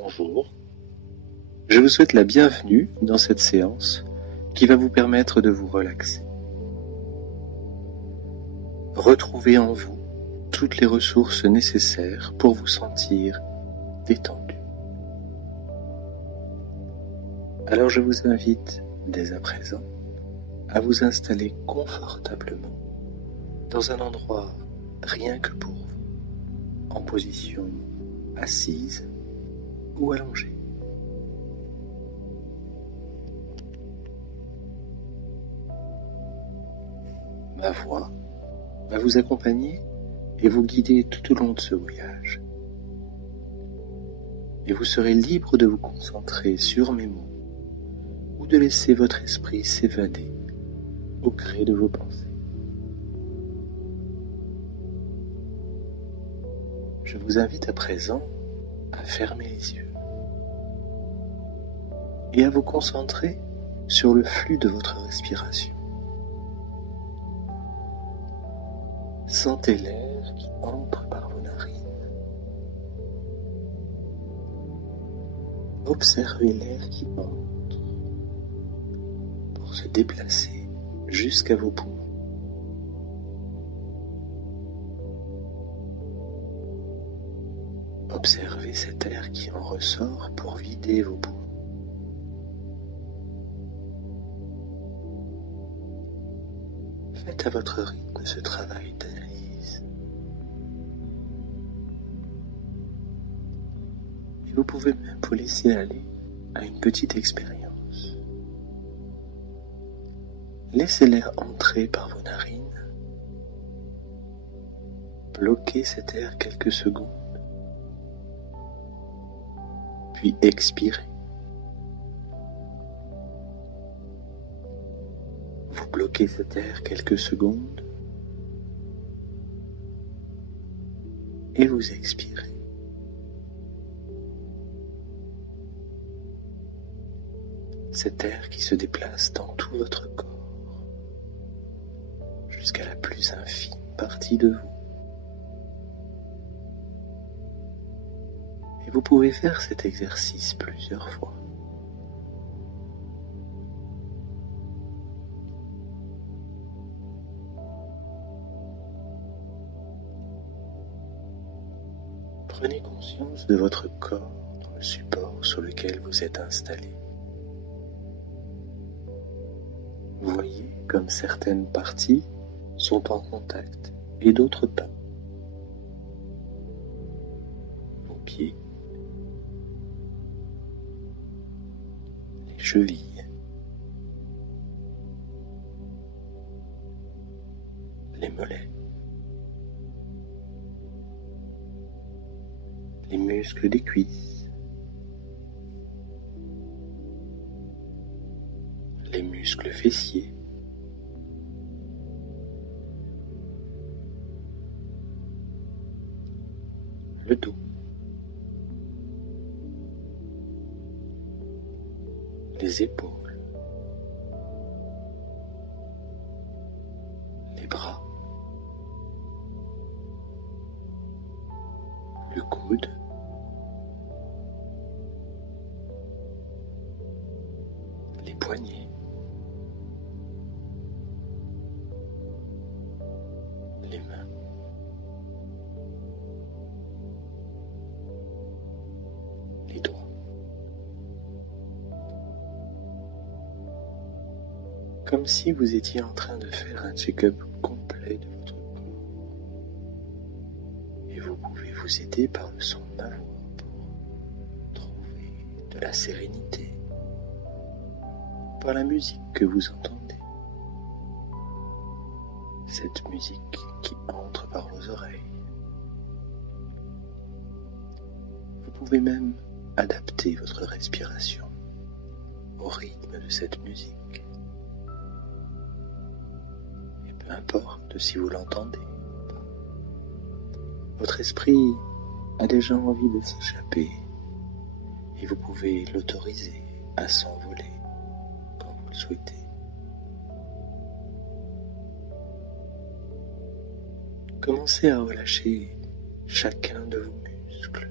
Bonjour, je vous souhaite la bienvenue dans cette séance qui va vous permettre de vous relaxer. Retrouvez en vous toutes les ressources nécessaires pour vous sentir détendu. Alors je vous invite dès à présent à vous installer confortablement dans un endroit rien que pour vous, en position assise ou allongée. Ma voix va vous accompagner et vous guider tout au long de ce voyage. Et vous serez libre de vous concentrer sur mes mots ou de laisser votre esprit s'évader au gré de vos pensées. Je vous invite à présent à fermer les yeux et à vous concentrer sur le flux de votre respiration. Sentez l'air qui entre par vos narines. Observez l'air qui entre pour se déplacer jusqu'à vos poumons. Observez cet air qui en ressort pour vider vos poumons. Faites à votre rythme ce travail d'analyse. Et vous pouvez même vous laisser aller à une petite expérience. Laissez l'air entrer par vos narines. Bloquez cet air quelques secondes. Puis expirez. Vous bloquez cet air quelques secondes et vous expirez. Cet air qui se déplace dans tout votre corps jusqu'à la plus infime partie de vous. Et vous pouvez faire cet exercice plusieurs fois. Prenez conscience de votre corps dans le support sur lequel vous êtes installé. Vous voyez comme certaines parties sont en contact et d'autres pas. Vos pieds, les chevilles, les mollets, les muscles des cuisses, les muscles fessiers, le dos, les épaules, les bras, le coude, les poignets, les mains, les doigts. Comme si vous étiez en train de faire un check-up complet de votre corps. Et vous pouvez vous aider par le son de ma voix pour trouver de la sérénité, par la musique que vous entendez. Cette musique qui entre par vos oreilles. Vous pouvez même adapter votre respiration au rythme de cette musique. Et peu importe si vous l'entendez ou pas, votre esprit a déjà envie de s'échapper et vous pouvez l'autoriser à s'envoler quand vous le souhaitez. Commencez à relâcher chacun de vos muscles.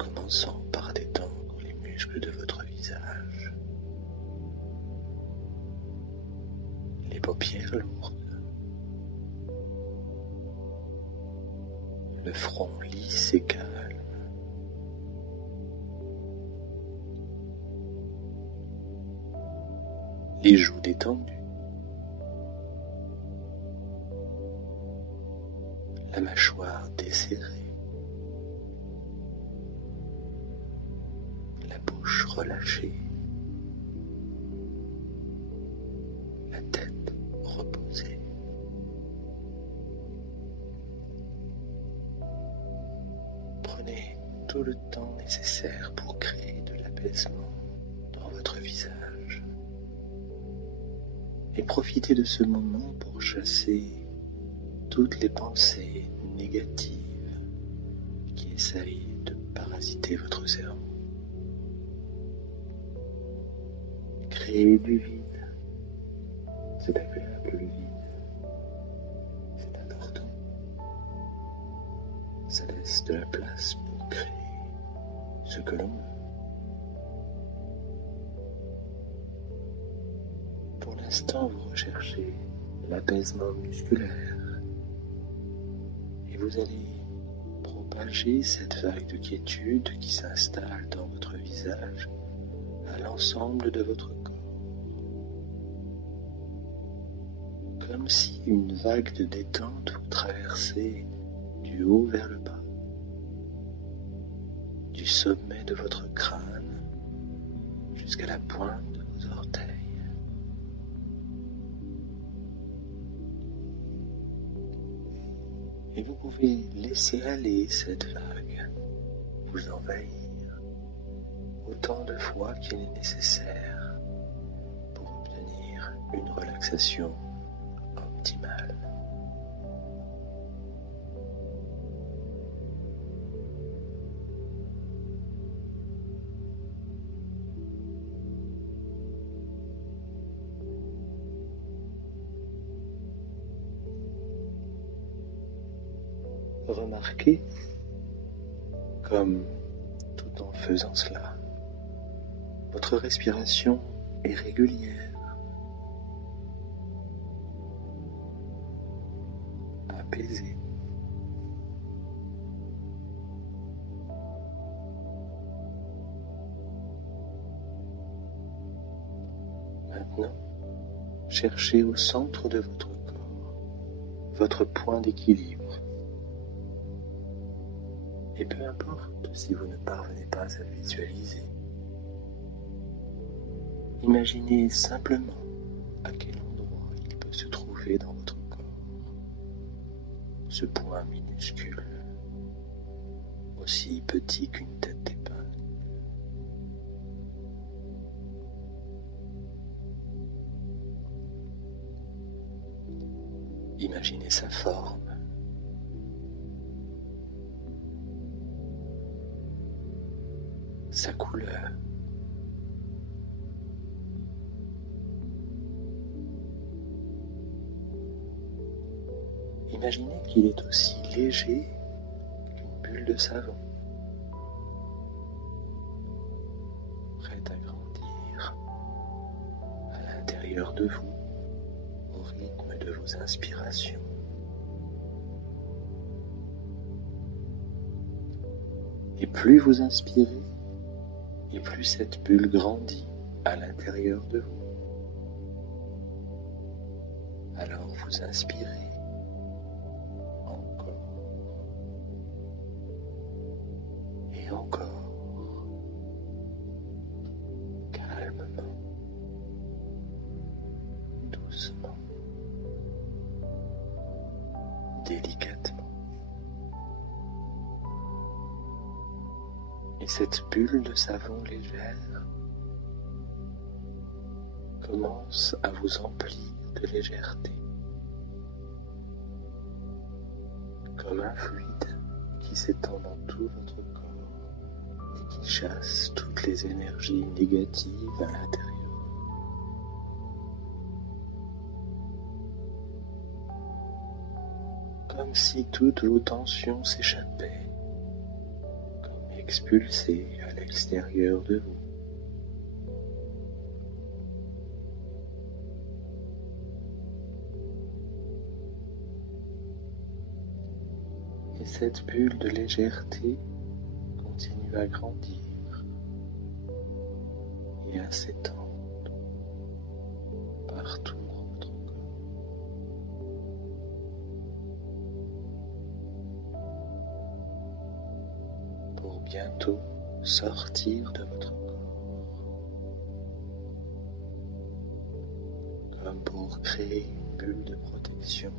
commençant par détendre les muscles de votre visage, les paupières lourdes, le front lisse et calme, les joues détendues, la mâchoire desserrée, la bouche relâchée, la tête reposée. Prenez tout le temps nécessaire pour créer de l'apaisement dans votre visage et profitez de ce moment pour chasser toutes les pensées négatives qui essayent de parasiter votre cerveau. Créez du vide. C'est agréable le vide. C'est important. Ça laisse de la place pour créer ce que l'on veut. Pour l'instant, vous recherchez l'apaisement musculaire et vous allez propager cette vague de quiétude qui s'installe dans votre visage à l'ensemble de votre corps. Comme si une vague de détente vous traversait du haut vers le bas, du sommet de votre crâne jusqu'à la pointe de vos orteils. Et vous pouvez laisser aller cette vague vous envahir autant de fois qu'il est nécessaire pour obtenir une relaxation optimale. Remarquez comme, tout en faisant cela, votre respiration est régulière, apaisée. Maintenant, cherchez au centre de votre corps votre point d'équilibre. Et peu importe si vous ne parvenez pas à le visualiser, imaginez simplement à quel endroit il peut se trouver dans votre corps, ce point minuscule, aussi petit qu'une tête d'épingle. Imaginez sa forme, sa couleur, imaginez qu'il est aussi léger qu'une bulle de savon, prête à grandir à l'intérieur de vous au rythme de vos inspirations. Et plus vous inspirez, et plus cette bulle grandit à l'intérieur de vous. Alors vous inspirez encore et encore, calmement, doucement, délicatement. Et cette bulle de savon légère commence à vous emplir de légèreté, comme un fluide qui s'étend dans tout votre corps et qui chasse toutes les énergies négatives à l'intérieur. Comme si toutes vos tensions s'échappaient, comme expulser à l'extérieur de vous. Et cette bulle de légèreté continue à grandir et à s'étendre partout dans votre corps. Pour bientôt sortir de votre corps, comme pour créer une bulle de protection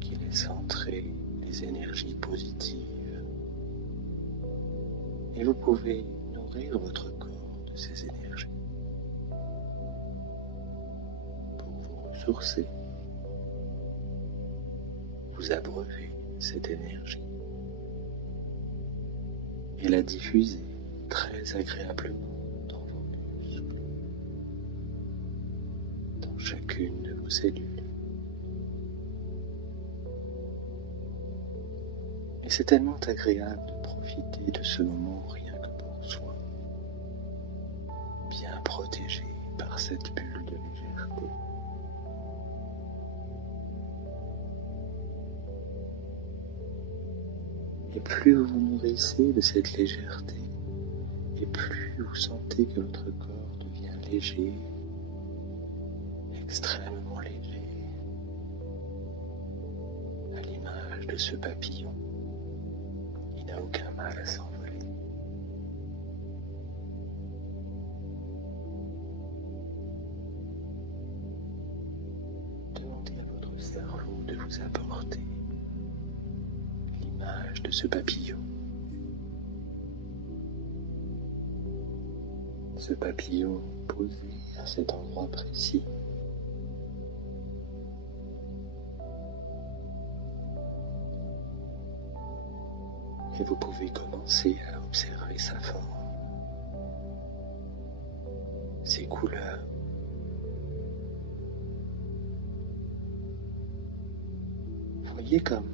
qui laisse entrer les énergies positives. Et vous pouvez nourrir votre corps de ces énergies pour vous ressourcer, vous abreuver cette énergie et la diffuser très agréablement dans vos muscles, dans chacune de vos cellules. Et c'est tellement agréable de profiter de ce moment rien que pour soi, bien protégé par cette bulle de légèreté. Et plus vous vous nourrissez de cette légèreté, et plus vous sentez que votre corps devient léger, extrêmement léger, à l'image de ce papillon. Il n'a aucun mal à s'envoler. Demandez à votre cerveau de vous apporter l'image de ce papillon. Ce papillon posé à cet endroit précis. Et vous pouvez commencer à observer sa forme, ses couleurs, voyez comme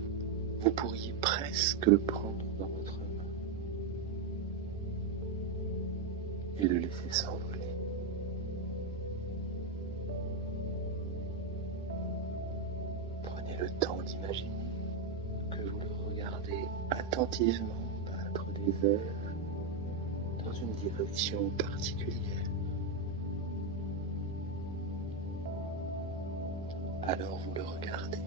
vous pourriez presque le prendre dans votre main et le laisser s'envoler. Prenez le temps d'imaginer que vous le regardez attentivement battre des ailes dans une direction particulière. Alors vous le regardez.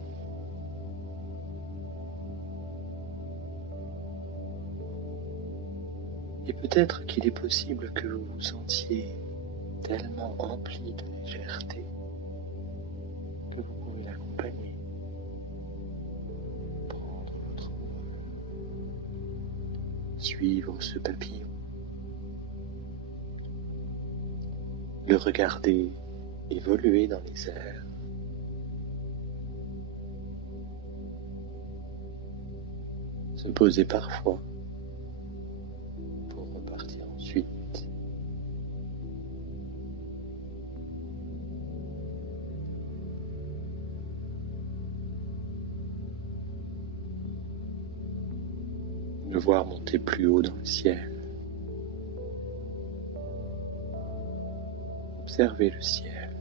Et peut-être qu'il est possible que vous vous sentiez tellement empli de légèreté que vous pouvez l'accompagner. Suivre ce papillon, le regarder évoluer dans les airs, se poser parfois pour repartir ensuite. Le voir monter plus haut dans le ciel. Observez le ciel,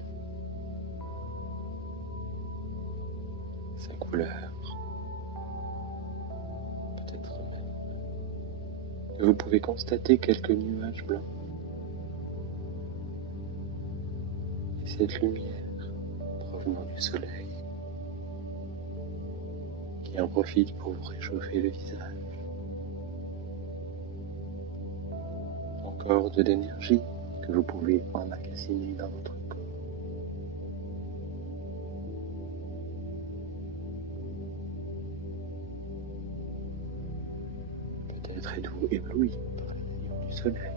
sa couleur, peut-être même. Vous pouvez constater quelques nuages blancs. Et cette lumière provenant du soleil qui en profite pour vous réchauffer le visage. Encore de l'énergie que vous pouvez emmagasiner dans votre corps. Peut-être êtes-vous ébloui par les rayons du soleil.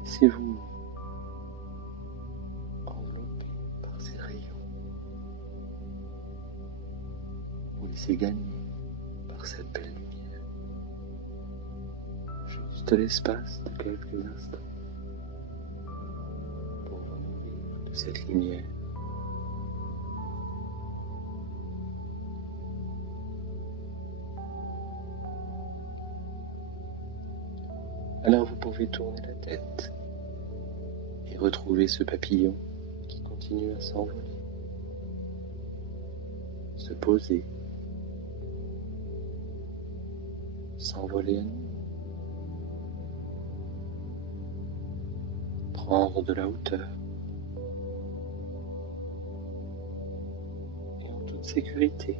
Laissez-vous envelopper par ces rayons. Vous laissez gagner par cette belle lumière. Juste l'espace de quelques instants pour vous nourrir de cette lumière Alors vous pouvez tourner la tête et retrouver ce papillon qui continue à s'envoler, se poser, s'envoler à nouveau, prendre de la hauteur et en toute sécurité.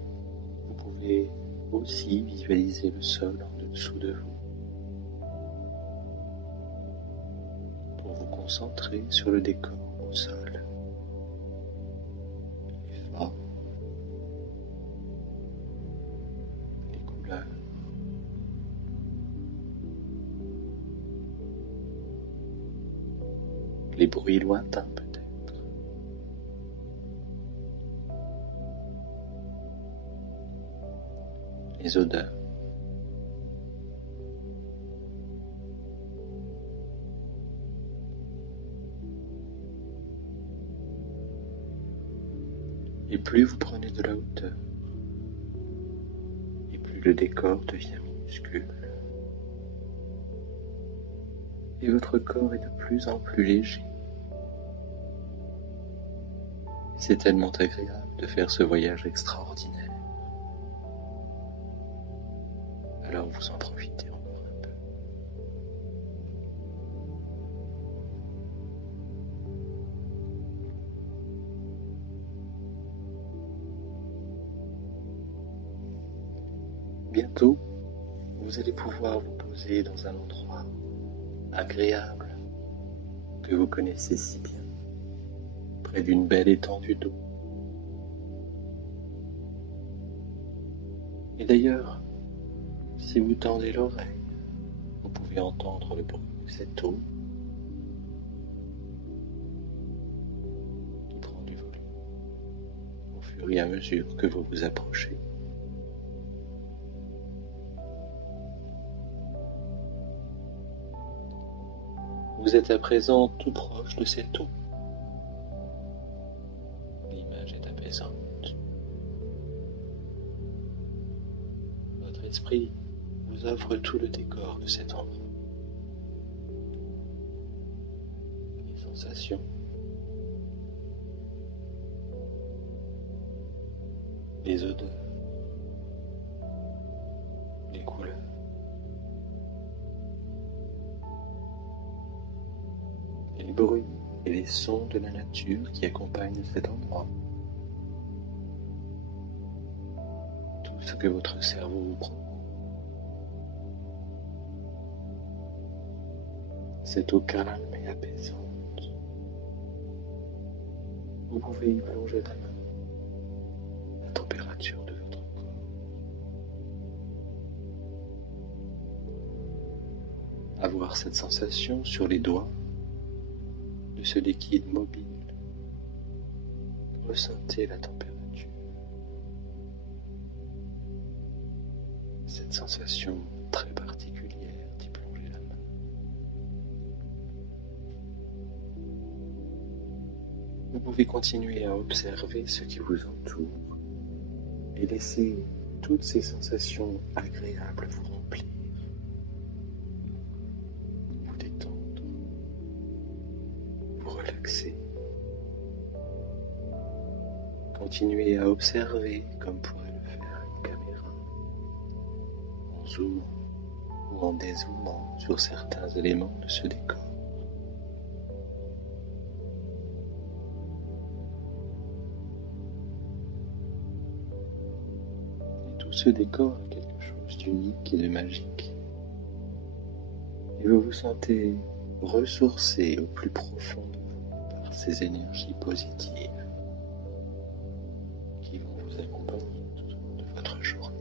Vous pouvez aussi visualiser le sol en dessous de vous pour vous concentrer sur le décor au sol, les formes, les couleurs, les bruits lointains peut-être. Les odeurs. Et plus vous prenez de la hauteur, et plus le décor devient minuscule. Et votre corps est de plus en plus léger. C'est tellement agréable de faire ce voyage extraordinaire. Alors vous en profitez encore un peu. Bientôt, vous allez pouvoir vous poser dans un endroit agréable que vous connaissez si bien, près d'une belle étendue d'eau. Et d'ailleurs, si vous tendez l'oreille, vous pouvez entendre le bruit de cette eau qui prend du volume au fur et à mesure que vous vous approchez. Vous êtes à présent tout proche de cette eau. L'image est apaisante. Votre esprit vous offre tout le décor de cet endroit. Les sensations, les odeurs, les couleurs. Les bruits et les sons de la nature qui accompagnent cet endroit. Tout ce que votre cerveau vous propose. Cette eau calme et apaisante. Vous pouvez y plonger la main. La température de votre corps. Avoir cette sensation sur les doigts de ce liquide mobile. Ressentez la température. Cette sensation très particulière d'y plonger la main. Vous pouvez continuer à observer ce qui vous entoure et laisser toutes ces sensations agréables vous remplir, vous détendre, vous relaxer. Continuez à observer comme pourrait le faire une caméra, en zoomant ou en dézoomant sur certains éléments de ce décor. Et tout ce décor est quelque chose d'unique et de magique. Et vous vous sentez ressourcé au plus profond de vous par ces énergies positives qui vont vous accompagner tout au long de votre journée,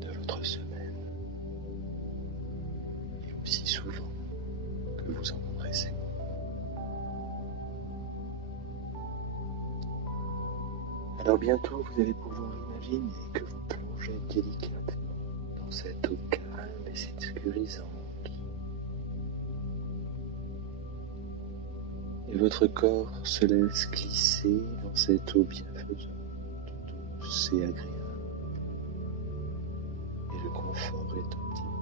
de votre semaine, et aussi souvent que vous en adressez. Alors bientôt, vous allez pouvoir imaginer que vous plongez délicatement dans cette eau calme et sécurisante. Et votre corps se laisse glisser dans cette eau bienfaisante, douce et agréable. Et le confort est optimal.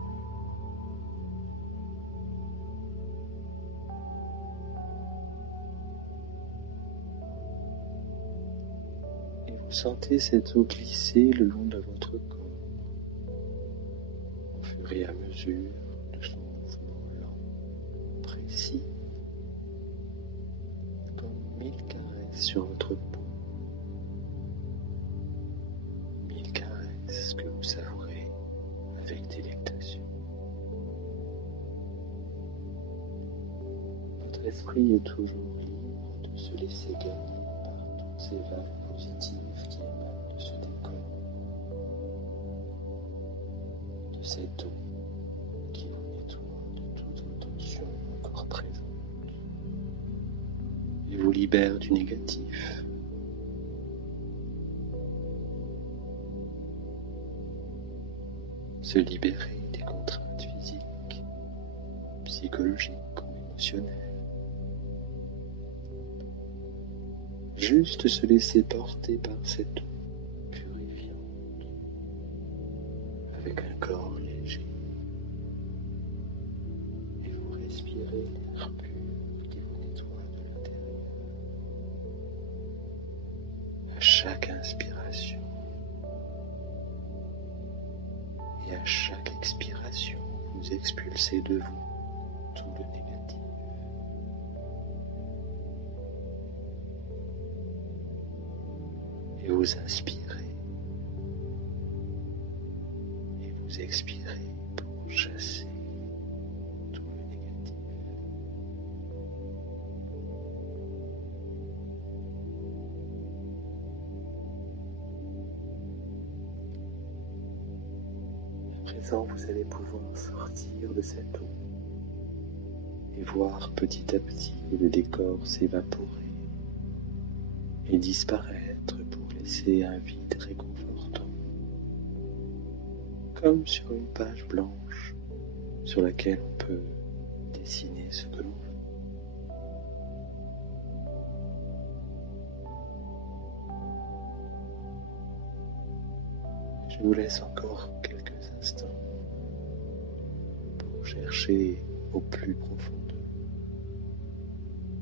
Vous sentez cette eau glisser le long de votre corps, au fur et à mesure de son mouvement lent, précis, comme 1000 caresses sur votre peau. 1000 caresses que vous savourez avec délectation. Votre esprit est toujours libre de se laisser gagner par toutes ces vagues positives qui émanent de ce décor, de cette eau qui vous nettoie de toutes vos tensions encore présentes et vous libère du négatif. Se libérer des contraintes physiques, psychologiques ou émotionnelles. Juste se laisser porter par cette eau purifiante, avec un corps léger, et vous respirez l'air pur qui vous nettoie de l'intérieur. À chaque inspiration et à chaque expiration, vous expulsez de vous tout le négatif. Et vous inspirez et vous expirez pour chasser tout le négatif. À présent, vous allez pouvoir sortir de cette eau et voir petit à petit le décor s'évaporer et disparaître pour laisser un vide réconfortant, comme sur une page blanche sur laquelle on peut dessiner ce que l'on veut. Je vous laisse encore quelques instants pour chercher au plus profond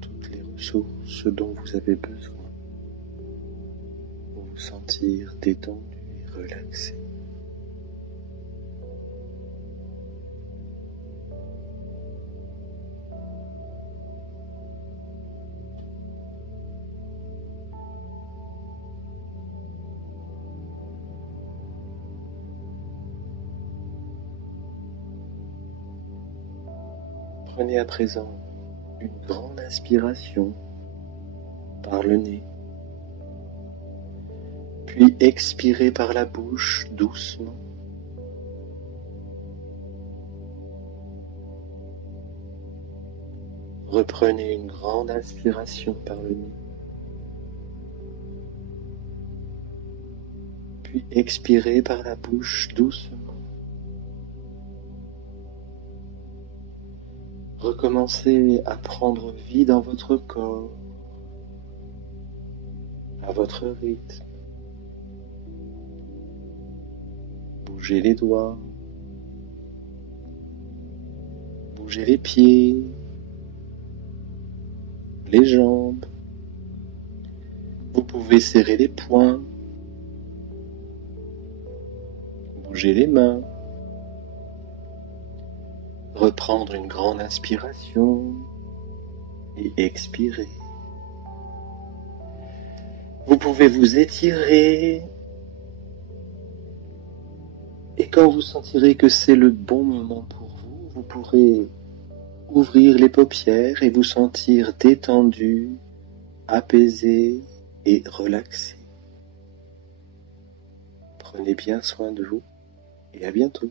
toutes les ressources dont vous avez besoin pour vous sentir détendu et relaxé. Prenez à présent une grande inspiration par le nez, puis expirez par la bouche doucement. Reprenez une grande inspiration par le nez, puis expirez par la bouche doucement. Recommencez à prendre vie dans votre corps, à votre rythme. Bougez les doigts, bougez les pieds, les jambes. Vous pouvez serrer les poings, bouger les mains. Reprendre une grande inspiration et expirer. Vous pouvez vous étirer et quand vous sentirez que c'est le bon moment pour vous, vous pourrez ouvrir les paupières et vous sentir détendu, apaisé et relaxé. Prenez bien soin de vous et à bientôt.